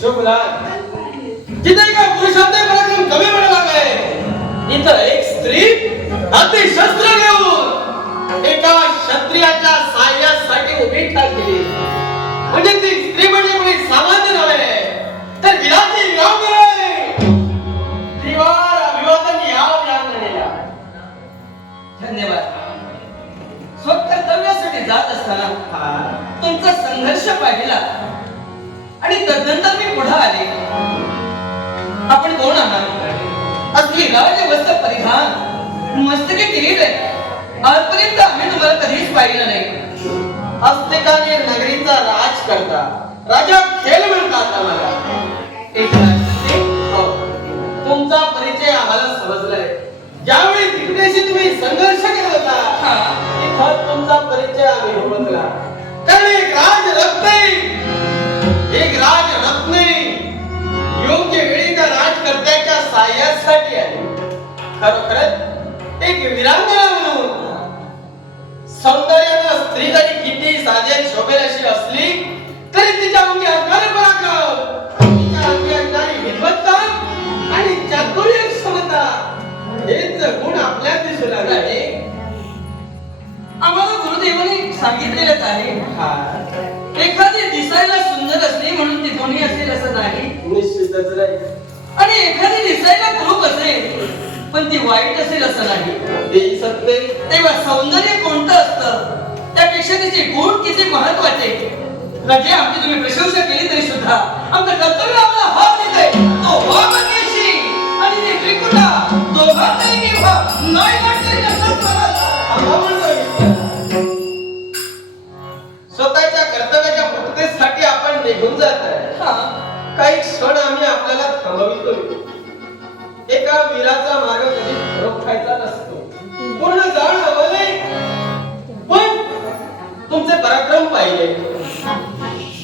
शुभला जिथे का पुरुषांचे पराक्रम कमी पडायला लागले इथं एक स्त्री अति शस्त्र घेऊन एका क्षत्रियाच्या साह्यासाठी उभी ठाकली. म्हणजे ती स्त्री म्हणजे कोणी सामान्य नव्हे तर विराची योग्य त्रिवार अभिवादन यावं लागलेल्या. धन्यवाद. स्वकर्तव्यासाठी जात असताना तुमचा संघर्ष पाहिला आणि तदनंतर मी पुढे आले. आपण कोण आहात? असली राजवस्त्र परिधान, मस्तकी किरीट आहे. आजपर्यंत आम्ही तुम्हाला कधीच पाहिलं नाही. अस्तिकाने नगरीचा राज करता राजा खेळ म्हणतात आम्हाला. एक राजपुत्री, हो, तुमचा परिचय आम्हाला समजलाय. ज्यावेळी तिकडेशी तुम्ही संघर्ष केला होता इथं तुमचा परिचय आम्ही ओळखला. कारण एक राजरत्ने योग्य वेळी त्या राजकर्त्याच्या साह्यासाठी आली. खरोखरच एक विरांगना म्हणून सौंदर्यानं स्त्री जरी किती साजेल शोभेल अशी असली तरी तिच्या अंगी अकाल पराक्रम, तिच्या अंगी असणारी विद्वत्ता आणि चातुर्य क्षमता हेच गुण आपल्यात दिसू लागले. आम्हाला गुरुदेवाने सांगितलेलंच आहे, एखादी दिसायला सुंदर असली म्हणून ती कोणी असेल असं नाही. निश्चितच नाही. आणि एखादी दिसायला कुरूप असेल पण ती वाईट असेल असं नाही. ते सत्य. तेव्हा सौंदर्य कोणतं असतं त्यापेक्षा तिचे गुण किती महत्वाचे. राजे, आमची तुम्ही प्रशंसा केली तरी सुद्धा आमचं कर्तव्य आम्हाला हात देतंय. तो वामकेशी आणि ती त्रिकुटा दोघांतही किंवा नाही वाटतंय असंच स्वतःच्या कर्तव्याच्या पूर्ततेसाठी आपण निघून जात आहे. काही क्षण आम्ही आपल्याला थांबवितो. एका वीराचा मार्ग कधी रोखायचा नसतो. पूर्ण जाण हवं नाही, पण तुमचे पराक्रम पाहिले.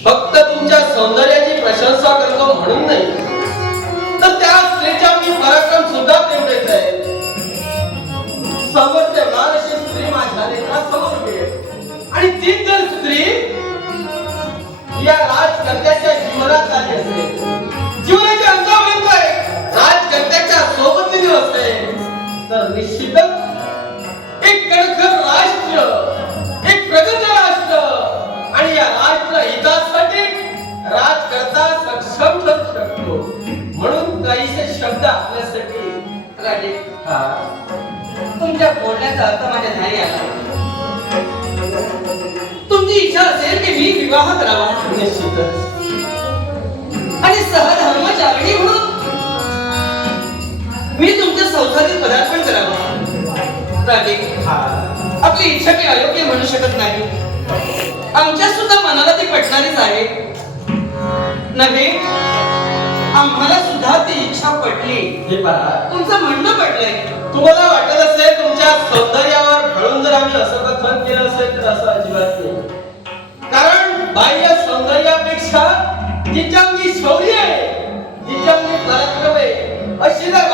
फक्त तुमच्या सौंदर्याची प्रशंसा करतो म्हणून नाही, तर त्या स्त्रीच्या मी पराक्रम सुद्धा तेवढेच आहे. सामर्थ्यवान अशी स्त्री माझ्या नेत्रासमोर मिळेल आणि तीच जर स्त्री या राजकर्त्याच्या जीवनात आली असेल, जीवनाच्या अंतापर्यंत राजकर्त्याच्या सोबतीने असेल, तर निश्चितच एक कणखर राष्ट्र, एक प्रगत राष्ट्र आणि या राष्ट्र हितासाठी राजकर्ता सक्षम ठरू शकतो. म्हणून काहीसे शब्द आपल्यासाठी. राजे, तुमच्या बोलण्याचा अर्थ माझ्या ध्यानी आला. तुमची इच्छा असेल की मी विवाह करावा. निश्चितच. आणि सहधर्मचारिणी म्हणून मी तुमच्या संसारात पदार्पण करावं. राजे, आपली इच्छा मी अयोग्य म्हणू शकत नाही. आमच्या सुद्धा मनाला ती पटणारीच आहे. नव्हे, आम्हाला सुद्धा ती इच्छा पटली. हे पहा, तुमचं म्हणणं पटलंय. तुम्हाला वाटत असेल तुमच्या सौंदर्यावर भळून जर आम्ही असं कथन केलं असेल तर असं अजिबात नाही. कारण बाह्य सौंदर्यापेक्षा जिच्या अंगी शौर्य आहे, जिच्या अंगी पराक्रम आहे, अशी जर